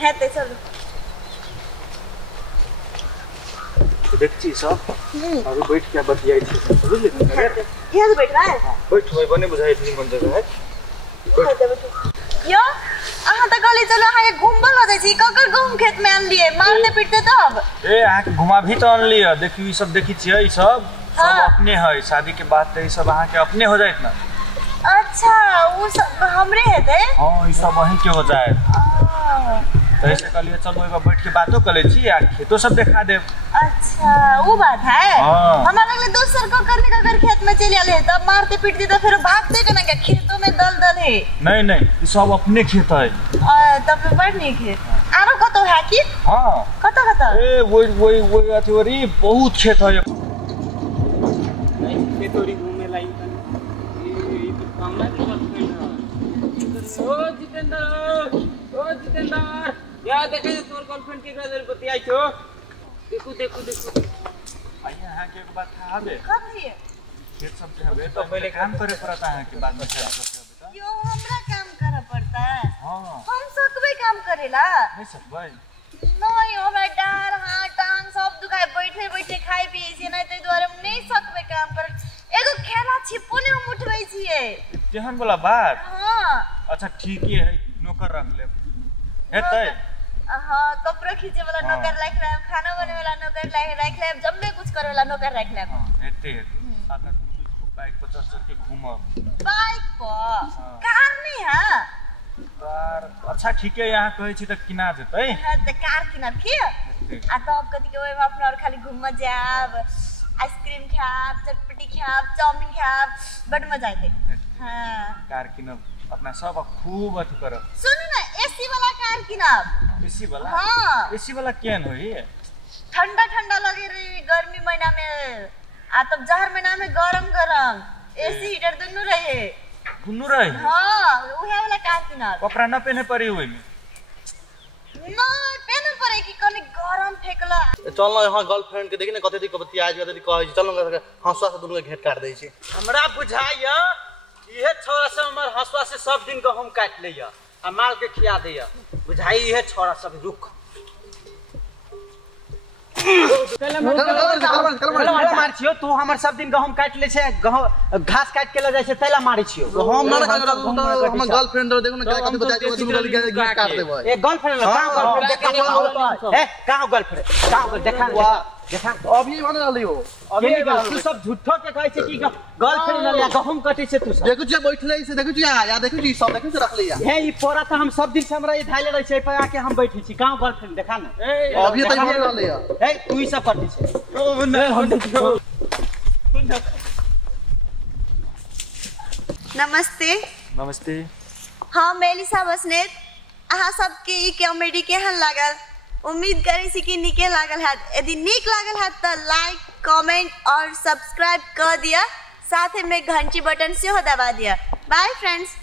हेते चलो देखी सब अभी बैठ के बतियाई छी बुझली यहाँ से बैठवा है बैठ होय बने बुझाई थी मन जगह है यो अहाँ त कहले चलो अहाँ के घुमबल हो जाई छी ककर गहूम खेत में आन लिए मारते पीटते तब ए अहाँ के घुमा भी तो आन लिया देखियो ई सब देखी छियै ई सब अपने है शादी के बाद त ई सब अहाँ के अपने हो जाइत ना अच्छा वो सब हमरे हेते हां ई सब वही के हो जाए तो ऐसे कहलिए चलो एक बार बैठ के बातों कर ले छी यार खेतों सब दिखा दे अच्छा वो बात है हमरा लगले दोसर को करने का कर खेत में चले आले तब मारते पीटते तो फिर भागते केना के खेतों में दल है नहीं ई सब अपने खेत है तब फिर बड़ नहीं खेत आरो कतो है कि हां कतो ए वही अथी बहुत खेत है खेतोरी घूमे लाई ये तो कामना की बात कर ओ जितेंद्र या देखे तोर गर्लफ्रेंड के गजल बतियाई छो देखो भैया हां के एक बात था हबे कब है खेत सब जे हबे तो पहले काम करे पड़ता है के बाद में खेत सब हबे यो हमरा काम करे पड़ता है हां हम सकबे काम करेला नहीं सकबे नहीं हमरा डार हाथ टांग सब दुखाए बैठे खाए पिए छी नहीं ते द्वारा हम नहीं सकबे काम कर एगो खेला छिपुने हम उठबै छिए जेहन वाला बात हां अच्छा ठीक ही है नौकर रख ले हेतै हां कपड़ा खींचे वाला नौकर रख ले खाना बने वाला नौकर रख ले जब में कुछ करे वाला नौकर रख ले हां हेतै साथ में तुम खूब बाइक पर चढ़ के घूमब बाइक पर कार नहीं है कार अच्छा ठीक है यहाँ कहै छी त किना जेतै हां त कार किनब की आ तब कथि के ओइ में अपना और खाली घूम जाब आइसक्रीम खाब चटपटी खाब चाउमीन खाब बड़ मजा आइते हां कार किनब अपना सब खूब अथी करब सुन ना एसी वाला कार किनब एसी वाला हां एसी वाला केन होई ठंडा लगे रे गर्मी महीना में आ तब जहर महीना में गरम एसी हीटर दोनों रहे हां उहे वाला कार किनब कपड़ा न पहने पड़ी होई में नहीं पहने पड़े कि कने गरम फेकला चल ना यहाँ गर्लफ्रेंड के देखि न कते दी बतिया आज कते कहै छी चल न हंसवा से दोनों के घेट काट दै छी हमरा बुझाइया इहे छोरा से हमर हंसवा से सब दिन गहूम काट लैया आ माल के खिया दैया बुझाई इहे छोरा सब रुक मार छियो तू हमर सब दिन गहूम काट ले छै घास काट के ले जाय छै तैला मारै छियो हम ना हम गर्लफ्रेंड देखो ना कते बजा के दोनों के घेट काट देबै ए गर्लफ्रेंड कहां गर्लफ्रेंड कहां देखा अभी माने रहलियो अभी तू सब झूठो के कहै छै कि गर्लफ्रेंड ले गहूम काटै छै तू सब देखु छी बैठले से देखु छी या देखु छी सब देखु छी रख लिया हे ई पोरा त हम सब दिन से हमरा ई धाइले रहै छै पे आके हम बैठे छी कहां गर्लफ्रेंड देखा ना अभी त माने रहलियो हे तू ई सब करते छै नमस्ते हम मेलिसा बसनेत अहाँ सबके ई कॉमेडी केहन लागल उम्मीद करै छी कि नीके लागल हैत यदि नीक लागल हैत त लाइक कमेंट और सब्सक्राइब कर दिया साथ में घंटी बटन से हो दबा दिया बाय फ्रेंड्स।